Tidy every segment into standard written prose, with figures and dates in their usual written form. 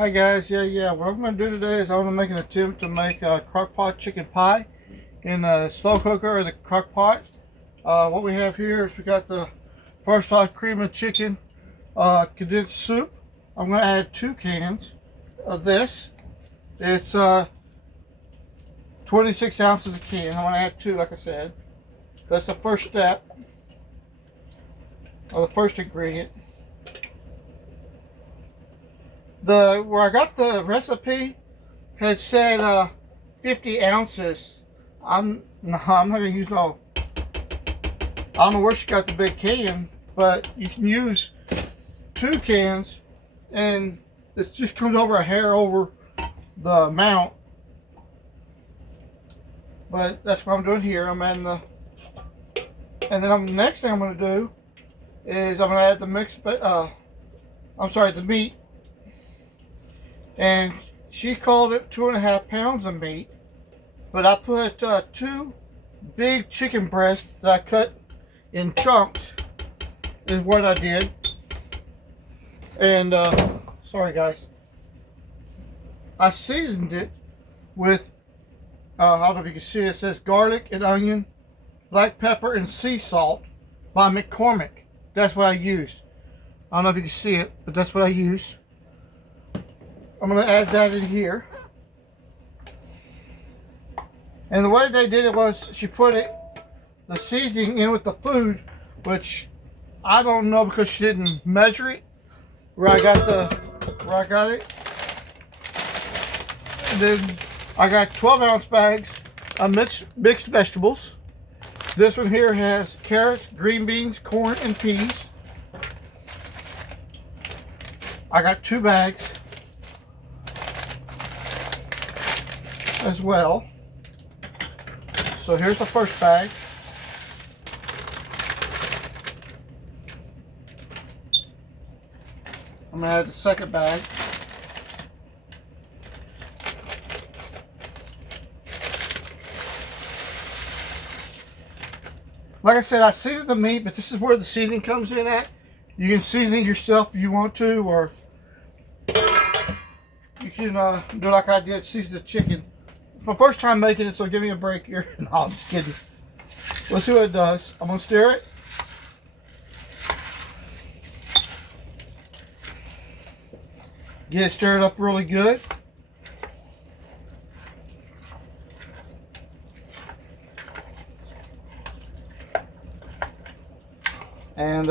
Hi guys, what I'm going to do today is I'm going to make an attempt to make a crockpot chicken pie in a slow cooker or the crockpot. What we have here is we got the first class cream of chicken condensed soup. I'm going to add 2 cans of this. It's 26 ounces a can. I'm going to add 2 like I said. That's the first step, or the first ingredient. Where I got the recipe had said 50 ounces. I'm not gonna use no. I don't know where she got the big can, but you can use 2 cans, and it just comes over a hair over the amount. But that's what I'm doing here. I'm adding the, and then the next thing I'm gonna do is I'm gonna add the the meat. And she called it 2.5 pounds of meat, but I put 2 big chicken breasts that I cut in chunks is what I did. And sorry guys, I seasoned it with I don't know if you can see, it says garlic and onion, black pepper and sea salt by McCormick. That's what I used. I don't know if you can see it, but that's what I used. I'm going to add that in here. And the way they did it was she put the seasoning in with the food, which I don't know because she didn't measure it where I got it. And then I got 12-ounce bags of mixed vegetables. This one here has carrots, green beans, corn, and peas. I got 2 bags as well. So here's the first bag. I'm going to add the second bag. Like I said, I seasoned the meat, but this is where the seasoning comes in at. You can season it yourself if you want to, or you can do like I did, season the chicken. It's my first time making it, so give me a break here. No, I'm just kidding. Let's see what it does. I'm going to stir it. Get it stirred up really good. And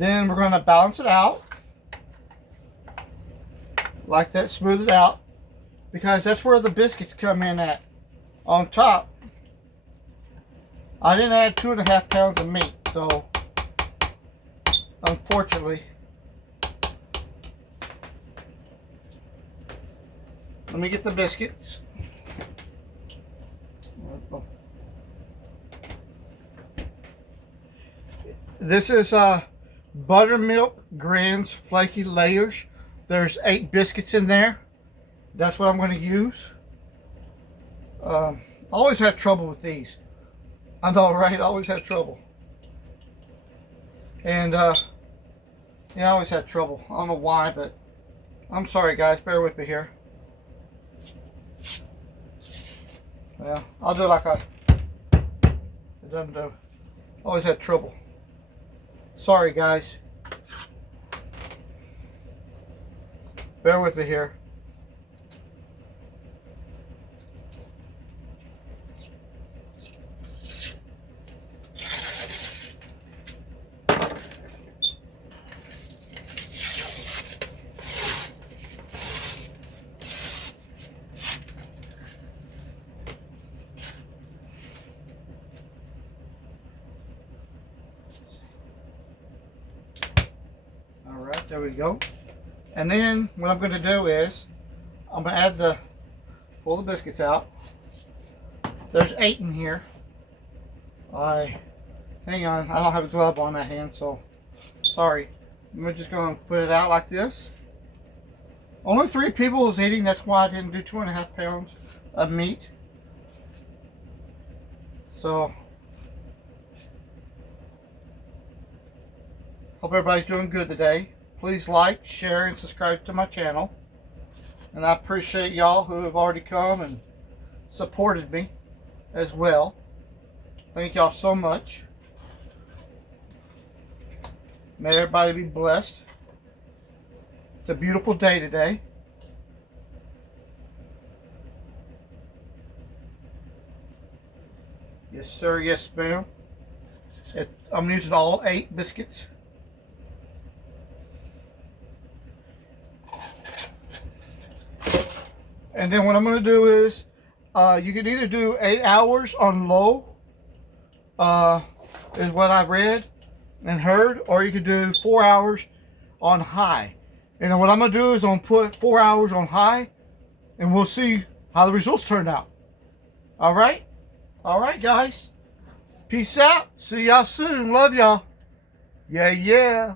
then we're going to balance it out. Like that, smooth it out. Because that's where the biscuits come in at. On top. I didn't add 2.5 pounds of meat, so unfortunately. Let me get the biscuits. This is buttermilk Grand's flaky layers. There's 8 biscuits in there. That's what I'm going to use. I always have trouble with these. I know, right? I always have trouble. And yeah, I always have trouble. I don't know why, but I'm sorry guys, bear with me here. Yeah, I'll do like it doesn't do. Always had trouble. Sorry guys. Bear with me here. Alright, there we go. And then what I'm going to do is I'm going to pull the biscuits out. There's 8 in here. Hang on, I don't have a glove on that hand, so sorry. I'm just going to put it out like this. Only 3 people is eating, that's why I didn't do 2.5 pounds of meat. So hope everybody's doing good today. please like, share, and subscribe to my channel. And I appreciate y'all who have already come and supported me as well. Thank y'all so much. May everybody be blessed. It's a beautiful day today. Yes, sir. Yes, ma'am. I'm using all 8 biscuits. And then what I'm going to do is, you can either do 8 hours on low, is what I read and heard, or you could do 4 hours on high. And then what I'm going to do is I'm going to put 4 hours on high, and we'll see how the results turn out. All right? All right, guys. Peace out. See y'all soon. Love y'all. Yeah, yeah.